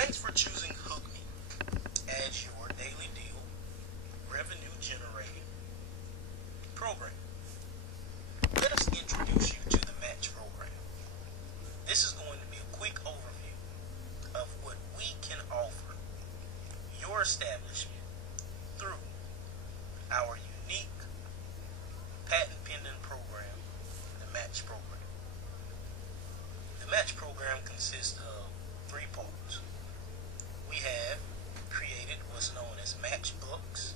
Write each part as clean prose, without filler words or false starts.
Thanks for choosing Hookme as your daily deal revenue generating program. Let us introduce you to the Match program. This is going to be a quick overview of what we can offer your establishment through our unique patent pending program, the Match program. The Match program consists of 3 parts. We have created what's known as match books.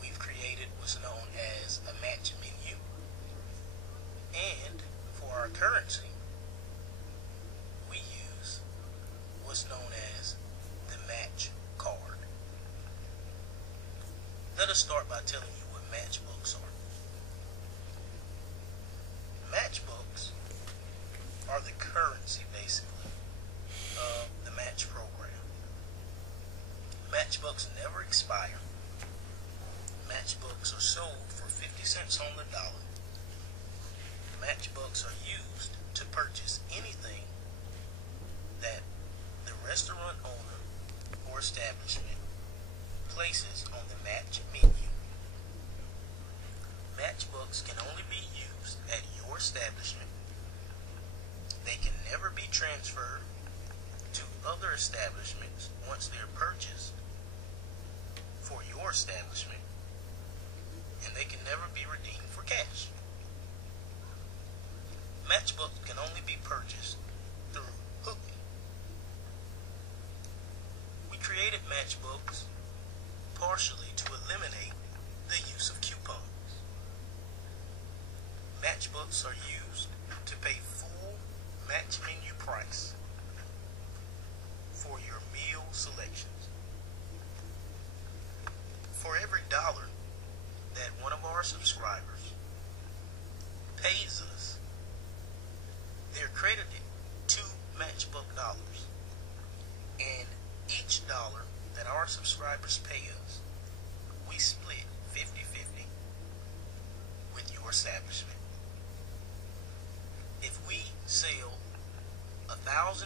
We've created what's known as a match menu. And for our currency, we use what's known as the match card. Let us start by telling you what match books are. Match books are the currency, basically, of the Match program. Matchbooks never expire. Matchbooks are sold for 50 cents on the dollar. Matchbooks are used to purchase anything that the restaurant owner or establishment places on the match menu. Matchbooks can only be used at your establishment. They can never be transferred to other establishments once they're purchased for your establishment, and they can never be redeemed for cash. Matchbooks can only be purchased through Hookme. We created matchbooks partially to eliminate the use of coupons. Matchbooks are used to pay full match menu price for your meal selections. For every dollar that one of our subscribers pays us, they're credited 2 matchbook dollars. And each dollar that our subscribers pay us, we split 50-50 with your establishment. If we sell $1,000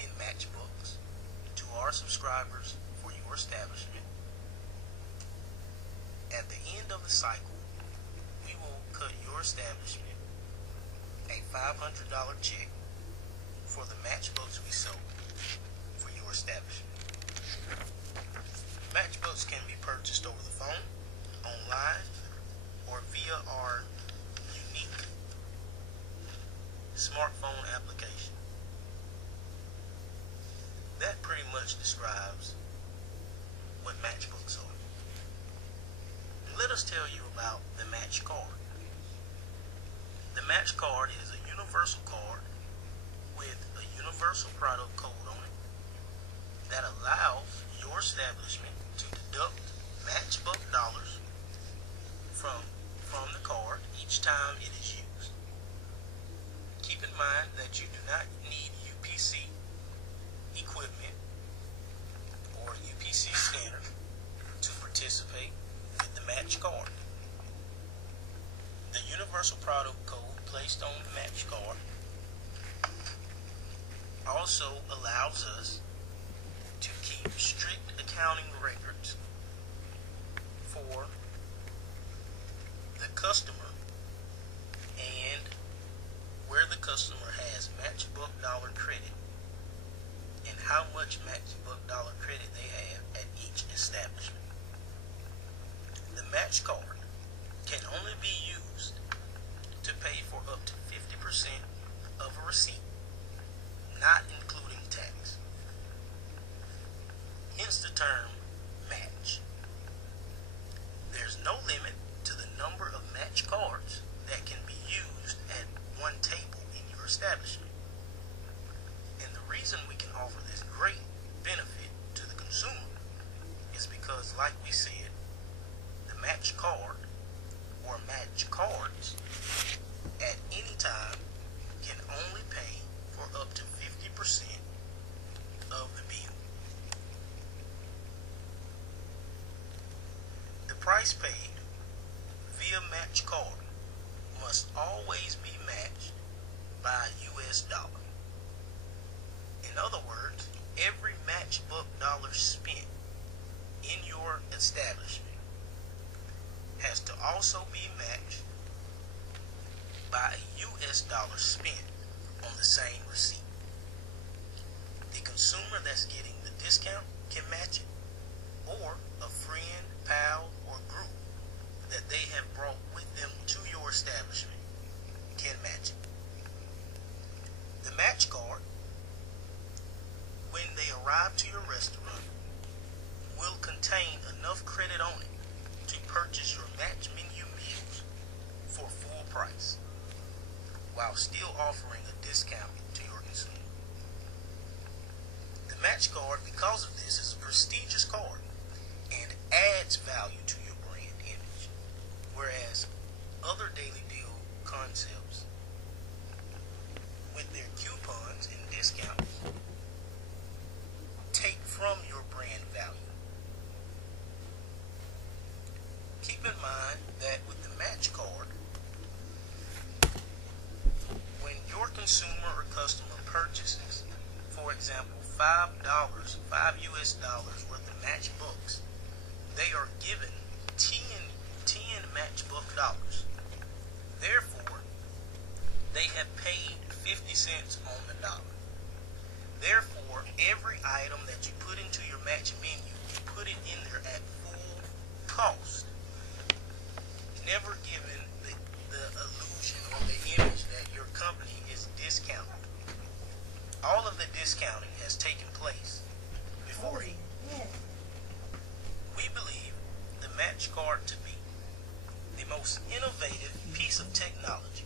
in matchbooks to our subscribers for your establishment, at the end of the cycle, we will cut your establishment a $500 check for the matchbooks we sold for your establishment. Matchbooks can be purchased over the phone, online, or via our unique smartphone application. That pretty much describes what matchbooks are. Let us tell you about the match card. The match card is a universal card with a universal product code on it that allows your establishment to deduct matchbook dollars from the card each time it is used. Keep in mind that you do not need UPC equipment or UPC scanner to participate with the match card. The universal product code placed on the match card also allows us to keep strict accounting records for the customer and where the customer has matchbook dollar credit and how much matchbook dollar credit they have at each establishment. The match card can only be used to pay for up to 50% of a receipt, not including tax. Hence the term match. There's no limit to the number of match cards that can be used at one table in your establishment. And the reason we can offer this great benefit to the consumer is because, like we said, the match card or match cards at any time can only pay for up to 50% of the bill. The price paid via match card must always be matched by a US dollar. And In other words, every matchbook dollar spent in your establishment has to also be matched by a US dollar spent on the same receipt. The consumer that's getting the discount can match it, or a friend, pal, or group that they have brought with them to your establishment can match it. The match card, when they arrive to your restaurant, will contain enough credit on it to purchase your match menu meals for full price, while still offering a discount to your consumer. The match card, because of this, is a prestigious card and adds value to your brand image, whereas other daily deal concepts with their coupons and discounts take from your brand value. Keep in mind that with the match card, when your consumer or customer purchases, for example, $5 US dollars worth of matchbooks, they are given 10 matchbook dollars. Therefore, they have paid 50 cents on the dollar. Therefore, every item that you put into your match menu, you put it in there at full cost, never given the illusion or the image that your company is discounting. All of the discounting has taken place beforehand. We believe the match card to be the most innovative piece of technology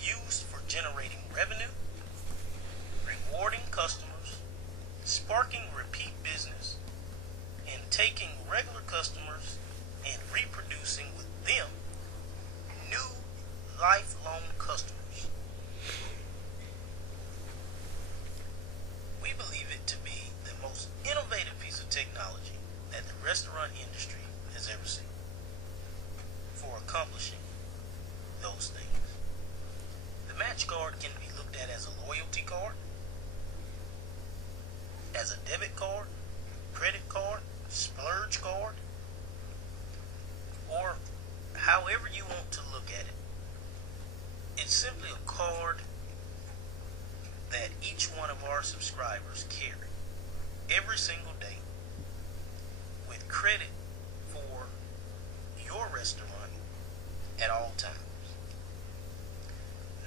used for generating revenue, rewarding customers, sparking repeat business, and taking regular customers and reproducing with them new lifelong customers. We believe it to be the most innovative piece of technology that the restaurant industry has ever seen for accomplishing those things. The match card can be looked at as a loyalty card, as a debit card, credit card, splurge card, or however you want to look at it. It's simply a card that each one of our subscribers carry every single day with credit for your restaurant at all times.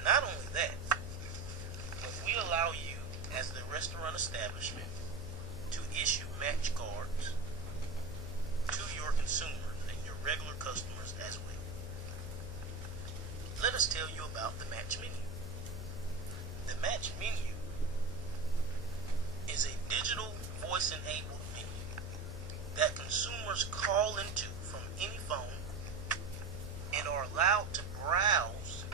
Not only that, but we allow you as the restaurant establishment to issue match cards to your consumers and your regular customers as well. Let us tell you about the match menu. The match menu is a digital voice-enabled menu that consumers call into from any phone and are allowed to browse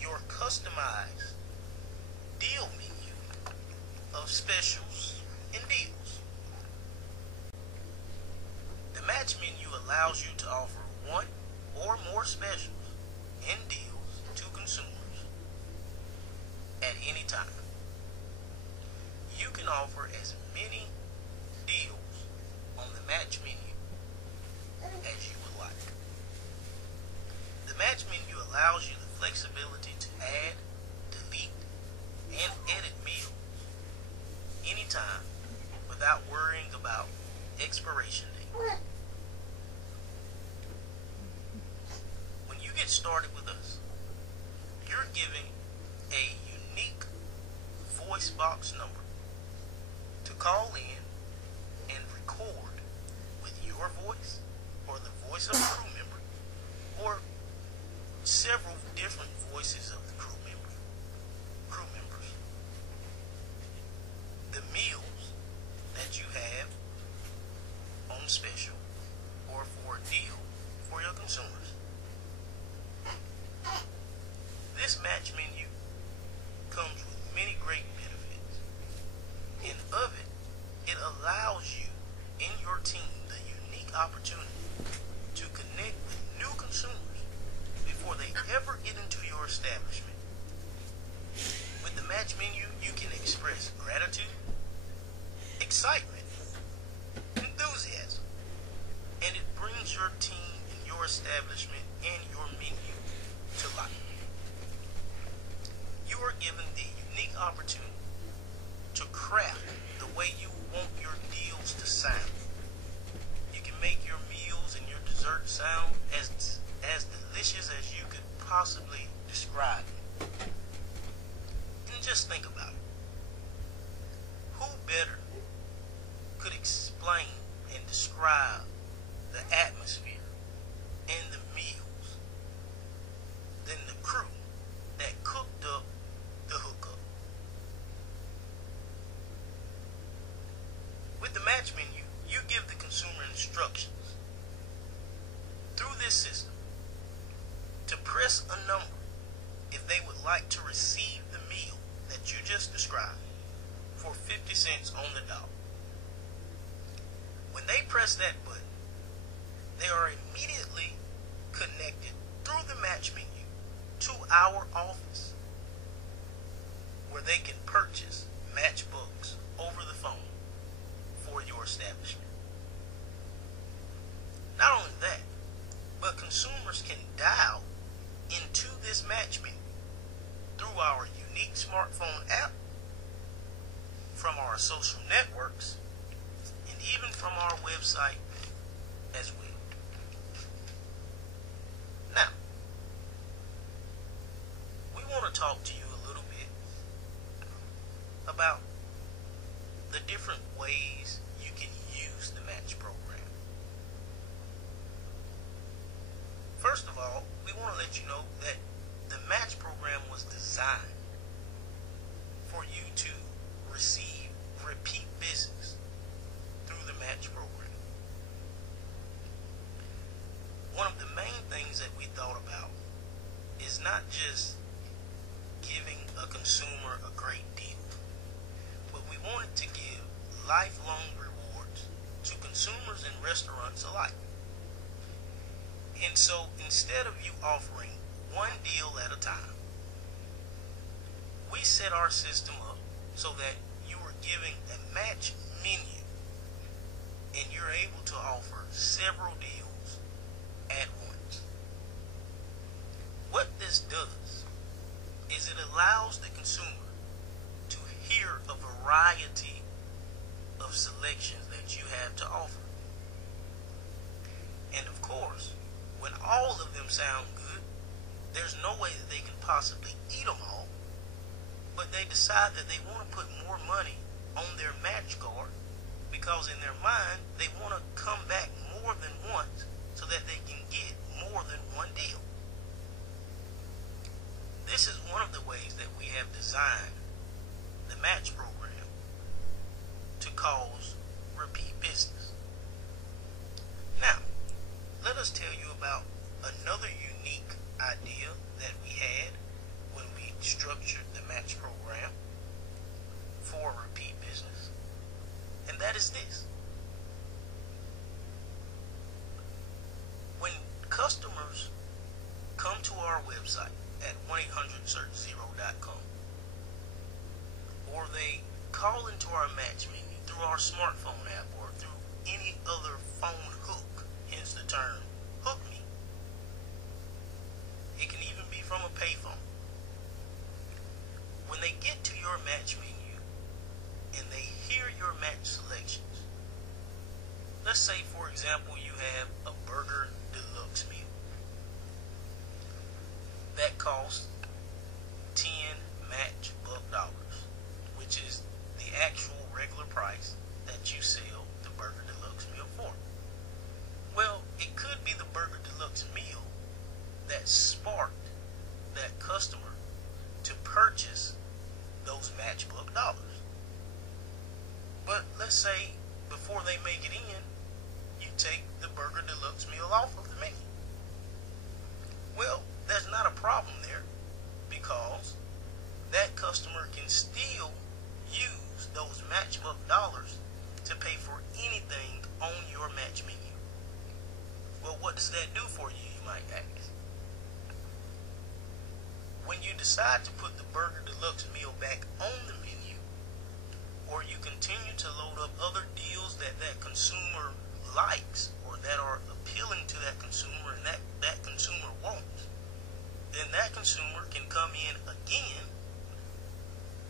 your customized deal menu of specials and deals. The match menu allows you to offer one or more specials and deals to consumers at any time. You can offer as many deals on the match menu as you would like. The match menu allows you the flexibility to add, delete, and edit meals anytime without worrying about expiration date. When you get started with us, you're giving a unique voice box number to call in and record with your voice or the voice of a crew member or several different voices of the crew members. The meals that you have on special or for a deal for your consumers. This match menu comes with many great benefits, and of it, it allows you and your team the unique opportunity to connect with new consumers before they ever get into your establishment excitement, enthusiasm, and it brings your team and your establishment and your menu to life. You are given the unique opportunity to craft the way you want your deals to sound. You can make your meals and your desserts sound as delicious as you could possibly describe it. And just think about it. Who better could explain and describe the atmosphere and the meals than the crew that cooked up the hookup? With the match menu, you give the consumer instructions through this system to press a number if they would like to receive the meal that you just described for 50 cents on the dollar. When they press that button, they are immediately connected through the match menu to our office, where they can purchase matchbooks over the phone for your establishment. Not only that, but consumers can dial into this match menu through our unique smartphone app, from our social networks, and even from our website as well. Now, we want to talk to you a little bit about the different ways you can use the match program. First of all, we want to let you know that the match program was designed for you to receive repeat business through the match program. One of the main things that we thought about is not just giving a consumer a great deal, but we wanted to give lifelong rewards to consumers and restaurants alike. And so instead of you offering one deal at a time, we set our system up so that you are giving a match menu and you're able to offer several deals at once. What this does is it allows the consumer to hear a variety of selections that you have to offer. And of course, when all of them sound good, there's no way that they can possibly eat them all, but they decide that they want to put more money on their match card because in their mind they want to come back more than once so that they can get more than one deal. This is one of the ways that we have designed the match program to cause repeat business. Now, let us tell you about another unique idea that we had when we structured the match program for repeat business, and that is this. When customers come to our website at 1-800-SEARCH-0.com, or they call into our match menu through our smartphone app or through any other phone hook, hence the term Hookme. It can even be from a payphone. When they get to your match menu and they hear your match selections, let's say for example you have a burger deluxe meal that costs 10 match buck dollars, which is the actual regular price that you sell the burger deluxe meal for. Well, it could be the burger deluxe meal that sparked that customer to purchase those match buck dollars. But let's say before they make it in, you take the burger deluxe meal off of the menu. Well, there's not a problem there because that customer can still use those match buck dollars to pay for anything on your match menu. Well, what does that do for you, you might ask? When you decide to put the burger deluxe meal back on the menu, or or you continue to load up other deals that consumer likes or that are appealing to that consumer and that consumer wants, then that consumer can come in again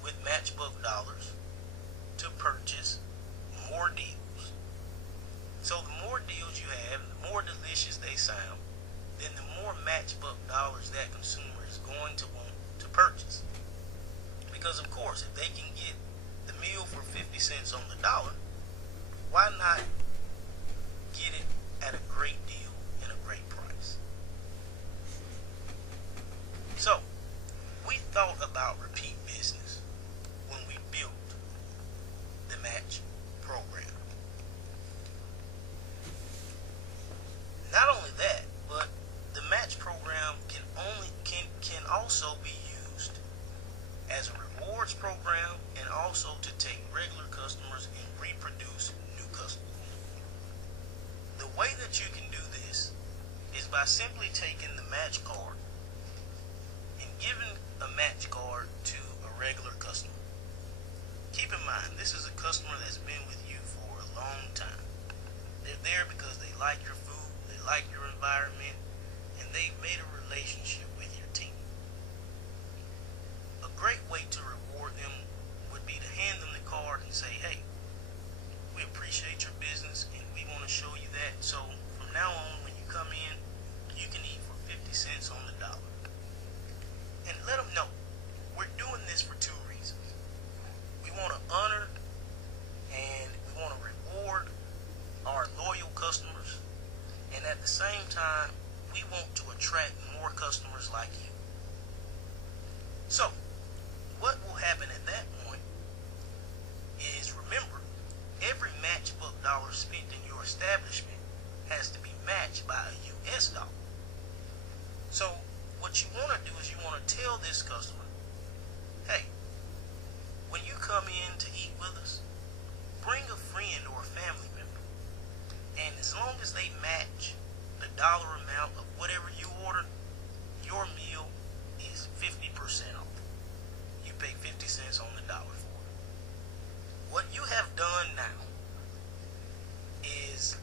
with matchbook dollars to purchase more deals. So the more deals you have, the more delicious they sound, then the more matchbook dollars that consumer is going to want to purchase. Because of course, if they can get the meal for 50 cents on the dollar, why not get it at a great deal and a great price? So, we thought about repeat business when we built the match program. Not only that, but the match program can also be used as a rewards program and also to take regular customers and reproduce new customers. The way that you can do this is by simply taking the match card and giving a match card to a regular customer. Keep in mind, this is a customer that's been with you for a long time. They're there because they like your food, they like your environment, and they've made a relationship with your team. A great way to reward them would be to hand them the card and say, hey, we appreciate your business and we want to show you that. So from now on, when you come in, you can eat for 50 cents on the dollar. And let them know we're doing this for two reasons. We want to honor and we want to reward our loyal customers, and at the same time, we want to attract more customers like you. So, what will happen at that point is, remember, every matchbook dollar spent in your establishment has to be matched by a US dollar. So, what you want to do is you want to tell this customer, hey, when you come in to eat with us, bring a friend or a family member. And as long as they match the dollar amount of whatever you order, your meal is 50% off. You pay 50 cents on the dollar for it. What you have done now is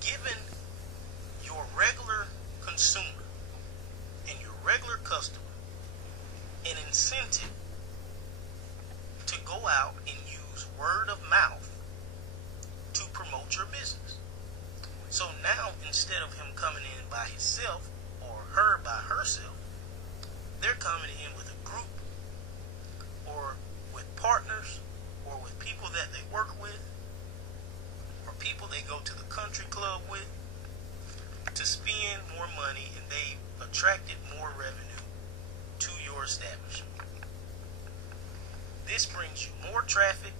given your regular consumer and your regular customer an incentive to go out and use word of mouth to promote your business. So now, instead of him coming in by himself or her by herself, they're coming in with a group or with partners or with people that they work with or people they go to the country club with to spend more money, and they've attracted more revenue to your establishment. This brings you more traffic,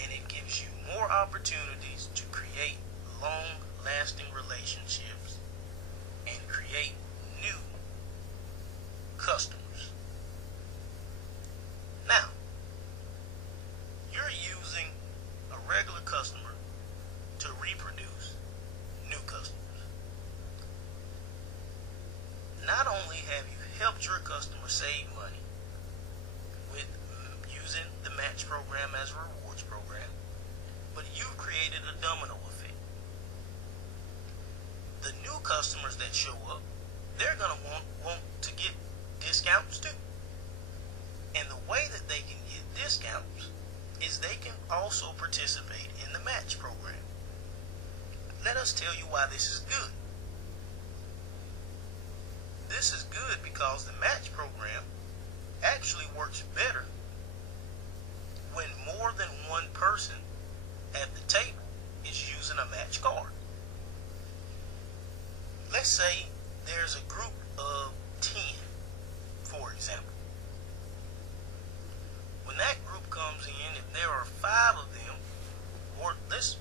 and it gives you more opportunities to create long-lasting relationships and create new customers. Now, you're using a regular customer to reproduce new customers. Not only have you helped your customer save money with using the match program as a rewards program, but you've created a domino effect. The new customers that show up, they're going to want to get discounts too. And the way that they can get discounts is they can also participate in the match program. Let us tell you why this is good. This is good because the match program actually works better when more than one person at the table is using a match card. Let's say there's a group of 10, for example. When that group comes in, if there are 5 of them, or let's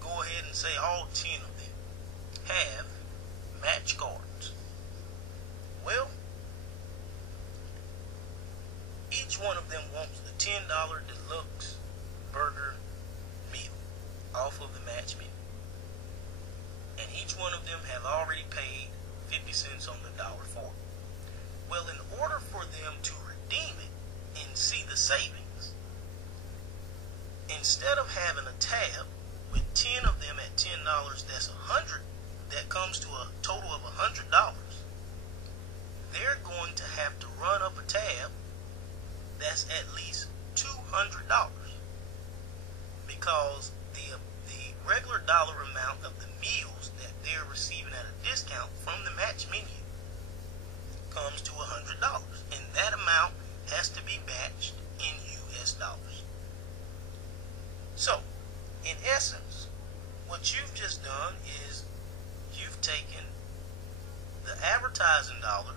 go ahead and say all 10 of them have match cards. Well, each one of them wants the $10 deluxe burger meal off of the match menu. And each one of them have already paid 50 cents on the dollar for it. Well, in order for them to redeem it, see the savings. Instead of having a tab with 10 of them at $10, that's 100, that comes to a total of $100, they're going to have to run up a tab that's at least $200, because the regular dollar amount of the meals that they're receiving at a discount from the match menu comes to $100, and that amount has to be matched in US dollars. So, in essence, what you've just done is you've taken the advertising dollars,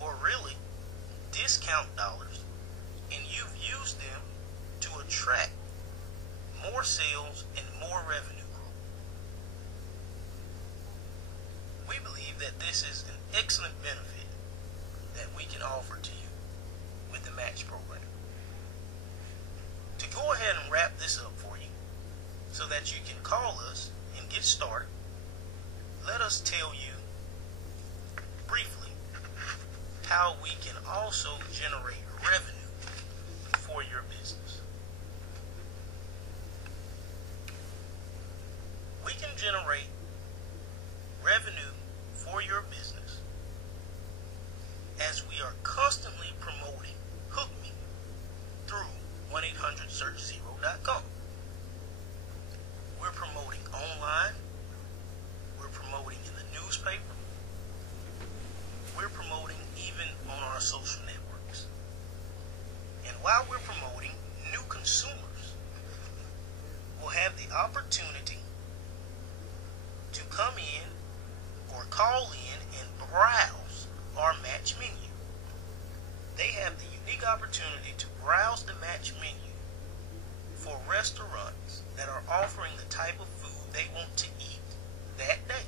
or really discount dollars, and you've used them to attract more sales and more revenue growth. We believe that this is an excellent benefit that we can offer to you with the match program. To go ahead and wrap this up for you so that you can call us and get started, let us tell you briefly how we can also generate revenue for your business. We can generate revenue for your business as we are constantly promoting Hookme through 1-800-SEARCH-0.com. We're promoting online, we're promoting in the newspaper, we're promoting even on our social networks. And while we're promoting, new consumers will have the opportunity to come in or call in and browse our match menu. They have the unique opportunity to browse the match menu for restaurants that are offering the type of food they want to eat that day.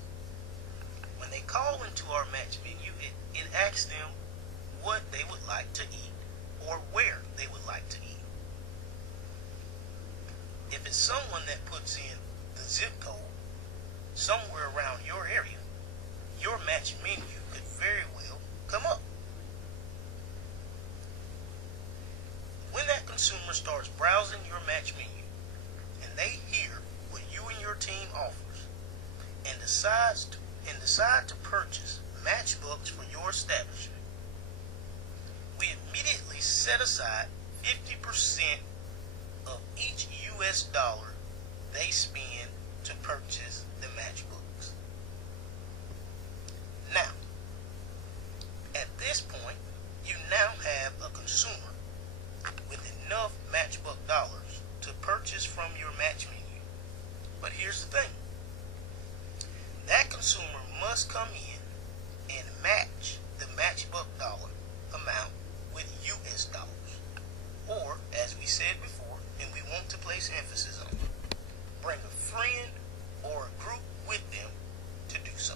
When they call into our match menu, it asks them what they would like to eat or where they would like to eat. If it's someone that puts in the zip code somewhere around your area, your match menu could very well come up. When that consumer starts browsing your match menu and they hear what you and your team offers and decide to purchase matchbooks for your establishment, we immediately set aside 50% of each US dollar they spend to purchase the matchbooks. Now, at this point, you now have a consumer with enough matchbook dollars to purchase from your match menu. But here's the thing. That consumer must come in and match the matchbook dollar amount with US dollars. Or, as we said before, and we want to place emphasis on, bring a friend or a group with them to do so.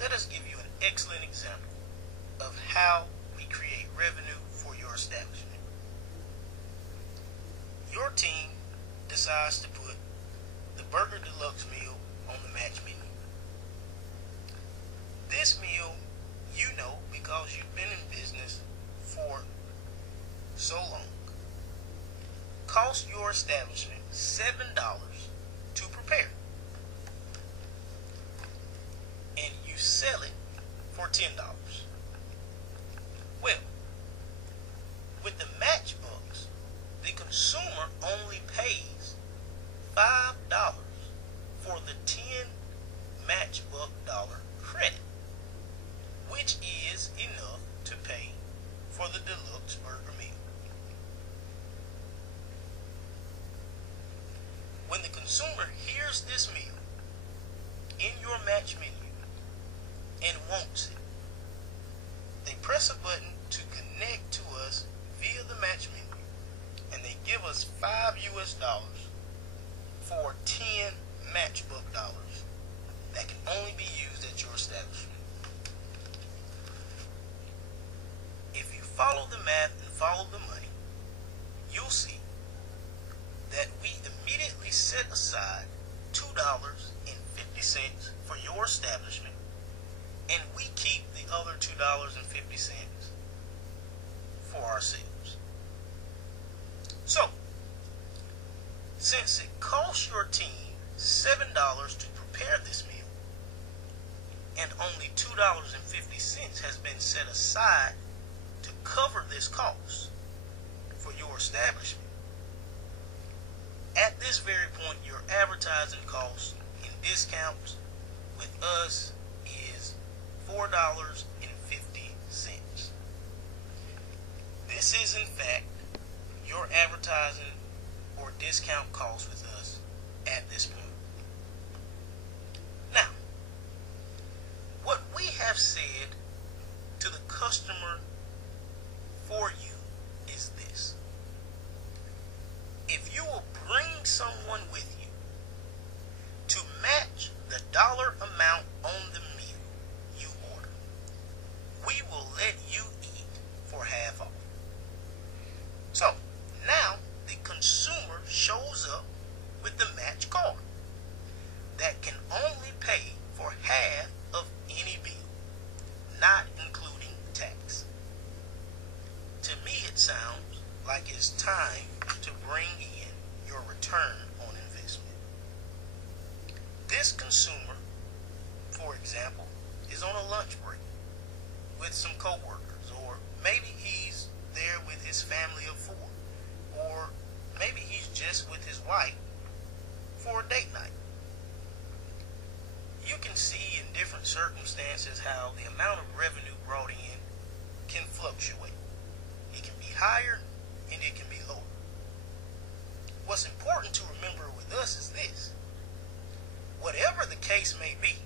Let us give you an excellent example of how we create revenue for your establishment. Your team decides to put the Burger Deluxe meal on the match menu. This meal, you know, because you've been in business for so long, costs your establishment $7 to prepare. And you sell it for $10. Well, with the matchbooks, the consumer only pays $5 for the 10 matchbook dollar credit, which is enough to pay for the deluxe burger meal. When the consumer hears this meal in your match menu and wants it, they press a button to connect to us via the match menu, and they give us $5 for 10 matchbook dollars that can only be used at your establishment. If you follow the math and follow the money, you'll see that we immediately set aside $2.50 for your establishment, and we keep the other $2.50 for ourselves. since it costs your team $7 to prepare this meal, and only $2.50 has been set aside to cover this cost for your establishment, at this very point, your advertising cost in discounts with us is $4.50. This is, in fact, your advertising or discount cost with us at this point. Now, what we have said to the customer for you is this: if you will bring someone with you to match the dollar amount on the meal you order, we will let you eat for half off. So now the consumer shows up with the match card that can only pay for half of any bill, not including tax. To me, it sounds like it's time to bring in your return on investment. This consumer, for example, is on a lunch break with some coworkers, or maybe he's there with his family of 4, or maybe he's just with his wife for a date night. You can see in different circumstances how the amount of revenue brought in can fluctuate. It can be higher and it can be lower. What's important to remember with us is this: whatever the case may be,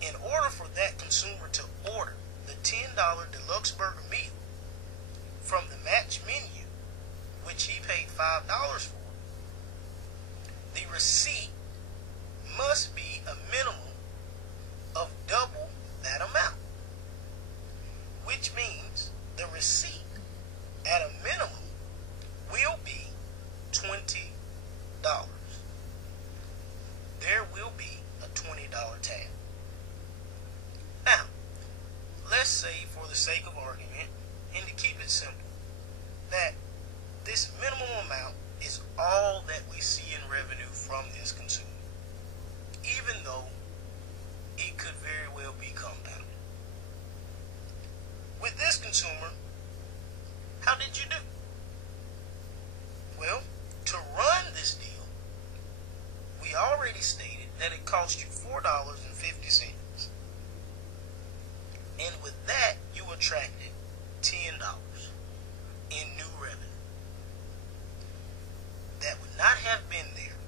in order for that consumer to order the $10 deluxe burger meal from the match menu, which he paid $5 for, the receipt must be a minimum of double that amount, which means the receipt at a minimum will be $20. There will be a $20 tab. Now, let's say, for the sake of argument, and to keep it simple, that this minimum amount is all that we see in revenue from this consumer, even though it could very well be compounded. With this consumer, how did you do? Well, to run this deal, we already stated that it cost you $4.50. And with that, you attracted $10 in new revenue. That would not have been there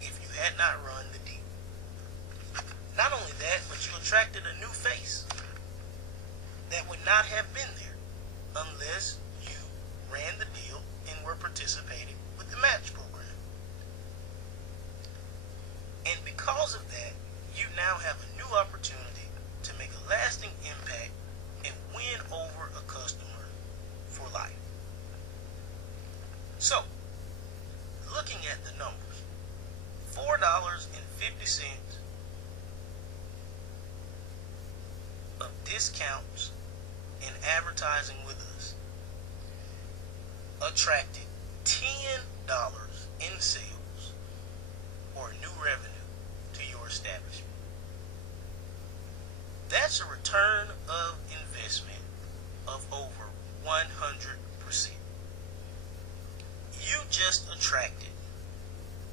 if you had not run the deal. Not only that, but you attracted a new face that would not have been there unless you ran the deal and were participating with the match program. And because of that, you now have a new opportunity to make a lasting impact and win over a customer for life. So, looking at the numbers, $4.50 of discounts and advertising with us attracted $10 in sales or new revenue to your establishment. That's a return of investment of over 100%. You just attracted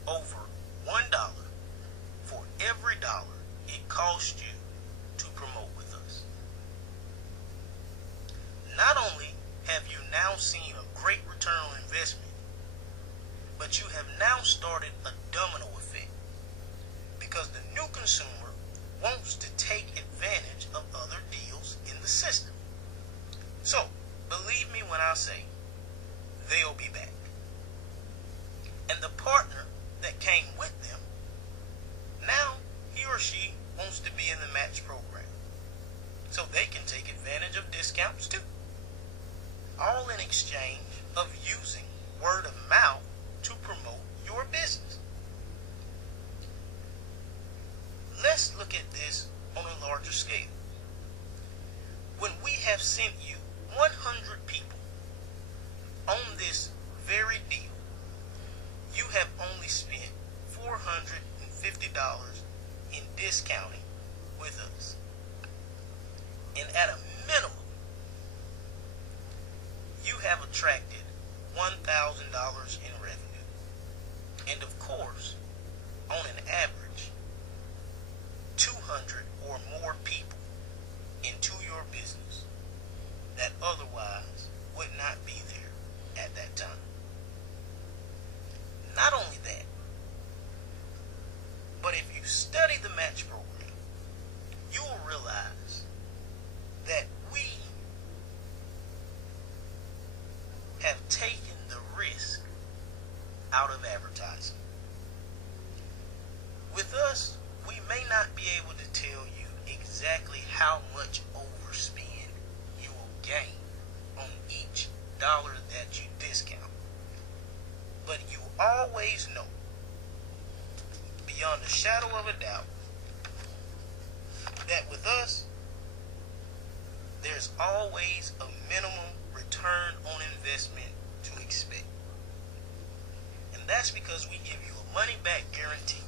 over $1 for every dollar it cost you to promote with us. Not only have you now seen a great return on investment, but you have now started a domino effect, because the new consumer wants to take advantage of other deals in the system. So, believe me when I say, they'll be back. And the partner that came with them, now he or she wants to be in the match program, so they can take advantage of discounts too. All in exchange of using word of mouth to promote your business. Let's look at this on a larger scale. When we have sent you 100 people on this very deal, you have only spent $450 in discounting with us. And at a minimum, you have attracted $1,000 in revenue. And of course, on an average, 200 or more people into your business that otherwise would not be there at that time. Not only that, but if you study the match program, you will realize that we have taken the risk out of advertising. With us, we may not be able to tell you exactly how much overspend you will gain on each dollar that you discount. But you always know, beyond a shadow of a doubt, that with us, there's always a minimum return on investment to expect. And that's because we give you a money-back guarantee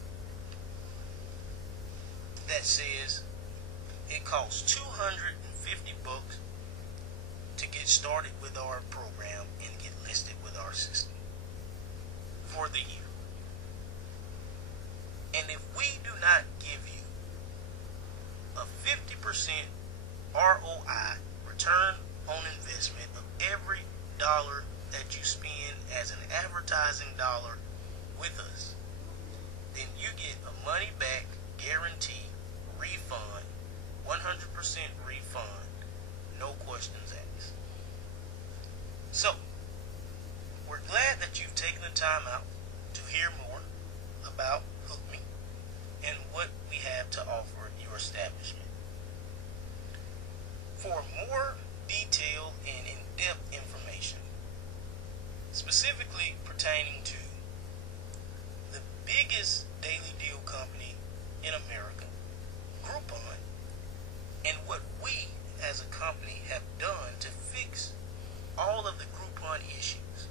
that says it costs $250 to get started with our program and get listed with our system for the year. And if we do not give you a 50% ROI, return on investment, of every dollar that you spend as an advertising dollar with us, then you get a money back guarantee refund, 100% refund, no questions asked. So, we're glad that you've taken the time out to hear more about Hookme and what we have to offer your establishment. For more detailed and in-depth information, specifically pertaining to the biggest daily deal company in America, Groupon, and what we as a company have done to fix all of the Groupon issues,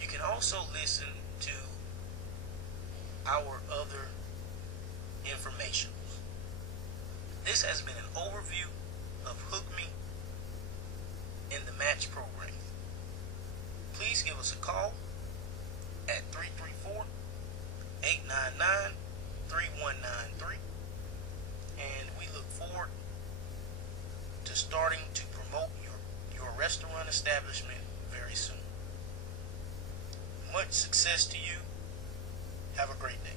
you can also listen to our other information. This has been an overview of Hookme and the Match program. Please give us a call at 334-899-3193, and we look forward to starting to promote your restaurant establishment very soon. Much success to you. Have a great day.